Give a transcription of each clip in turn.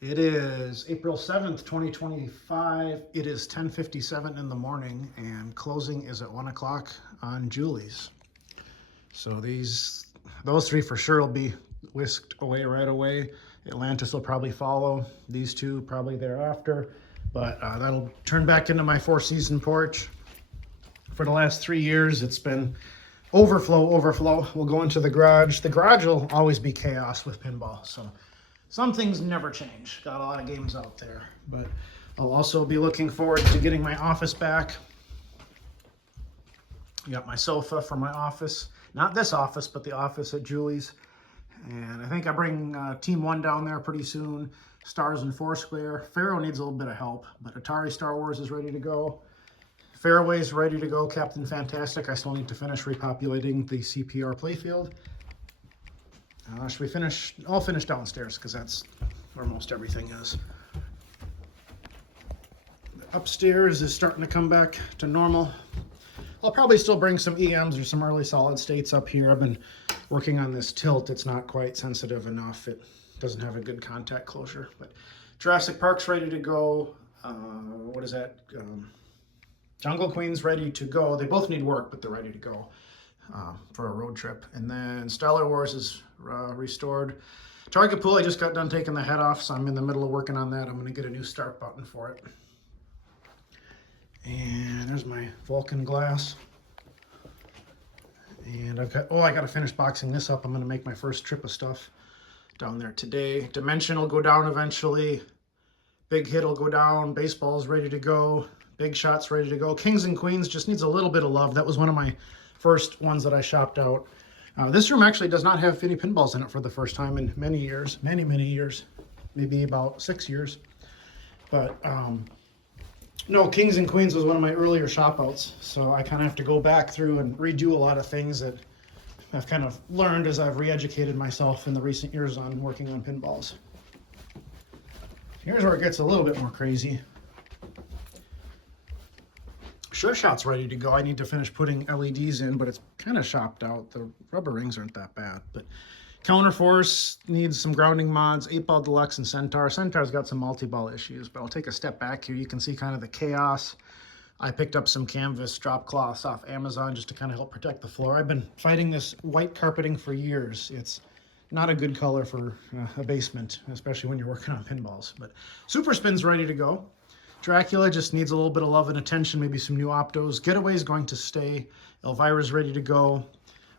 It is April 7th, 2025. It is 10:57 in the morning and closing is at 1 o'clock on Julie's. So those three for sure will be whisked away right away. Atlantis will probably follow. These two probably thereafter. But that'll turn back into my four-season porch. For the last 3 years, it's been overflow. We'll go into the garage. The garage will always be chaos with pinball. So some things never change. Got a lot of games out there. But I'll also be looking forward to getting my office back. Got my sofa from my office. Not this office, but the office at Julie's. And I think I bring Team 1 down there pretty soon. Stars and Foursquare. Faro needs a little bit of help, but Atari Star Wars is ready to go. Fairway's ready to go. Captain Fantastic. I still need to finish repopulating the CPR playfield. Should we finish? I'll finish downstairs because that's where most everything is. Upstairs is starting to come back to normal. I'll probably still bring some EMs or some early solid states up here. I've been working on this tilt. It's not quite sensitive enough. It doesn't have a good contact closure. But Jurassic Park's ready to go. What is that? Jungle Queen's ready to go. They both need work, but they're ready to go for a road trip. And then Stellar Wars is restored. Target Pool, I just got done taking the head off, so I'm in the middle of working on that. I'm going to get a new start button for it. And there's my Vulcan glass. And I got to finish boxing this up. I'm going to make my first trip of stuff down there today. Dimension will go down eventually. Big Hit will go down. Baseball's ready to go. Big Shot's ready to go. Kings and Queens just needs a little bit of love. That was one of my first ones that I shopped out. This room actually does not have any pinballs in it for the first time in many years. Many years. Maybe about 6 years. But no, Kings and Queens was one of my earlier shop outs, so I kind of have to go back through and redo a lot of things that I've kind of learned as I've re-educated myself in the recent years on working on pinballs. Here's where it gets a little bit more crazy. Sure Shot's ready to go. I need to finish putting LEDs in, but it's kind of shopped out. The rubber rings aren't that bad, but Counterforce needs some grounding mods. 8-Ball Deluxe and Centaur. Centaur's got some multi-ball issues, but I'll take a step back here. You can see kind of the chaos. I picked up some canvas drop cloths off Amazon just to kind of help protect the floor. I've been fighting this white carpeting for years. It's not a good color for a basement, especially when you're working on pinballs. But Super Spin's ready to go. Dracula just needs a little bit of love and attention, maybe some new optos. Getaway's going to stay. Elvira's ready to go.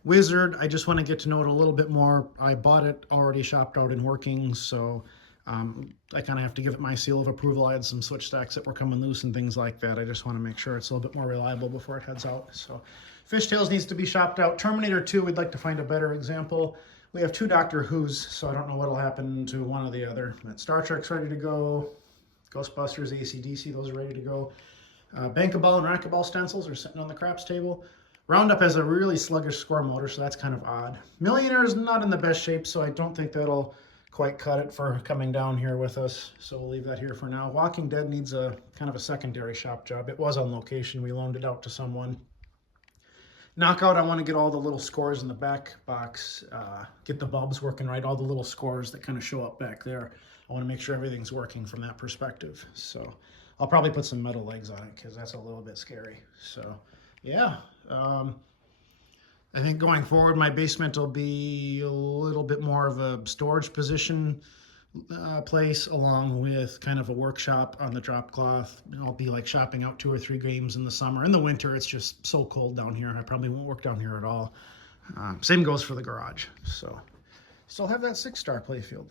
Wizard, I just want to get to know it a little bit more. I bought it already shopped out and working, so I kind of have to give it my seal of approval. I had some switch stacks that were coming loose and things like that. I just want to make sure it's a little bit more reliable before it heads out. So Fishtails needs to be shopped out. Terminator 2, we'd like to find a better example. We have 2 Doctor Who's, so I don't know what'll happen to one or the other. But Star Trek's ready to go. Ghostbusters, AC/DC, those are ready to go. Bankable and Racquetball stencils are sitting on the craps table. Roundup has a really sluggish score motor, so that's kind of odd. Millionaire is not in the best shape, so I don't think that'll quite cut it for coming down here with us. So we'll leave that here for now. Walking Dead needs a kind of a secondary shop job. It was on location. We loaned it out to someone. Knockout, I want to get all the little scores in the back box, get the bulbs working right, all the little scores that kind of show up back there. I want to make sure everything's working from that perspective. So I'll probably put some metal legs on it because that's a little bit scary. So yeah, I think going forward, my basement will be a little bit more of a storage position place along with kind of a workshop on the drop cloth. I'll be like shopping out 2 or 3 games in the summer. In the winter, it's just so cold down here. I probably won't work down here at all. Same goes for the garage. So still have that 6-star playfield.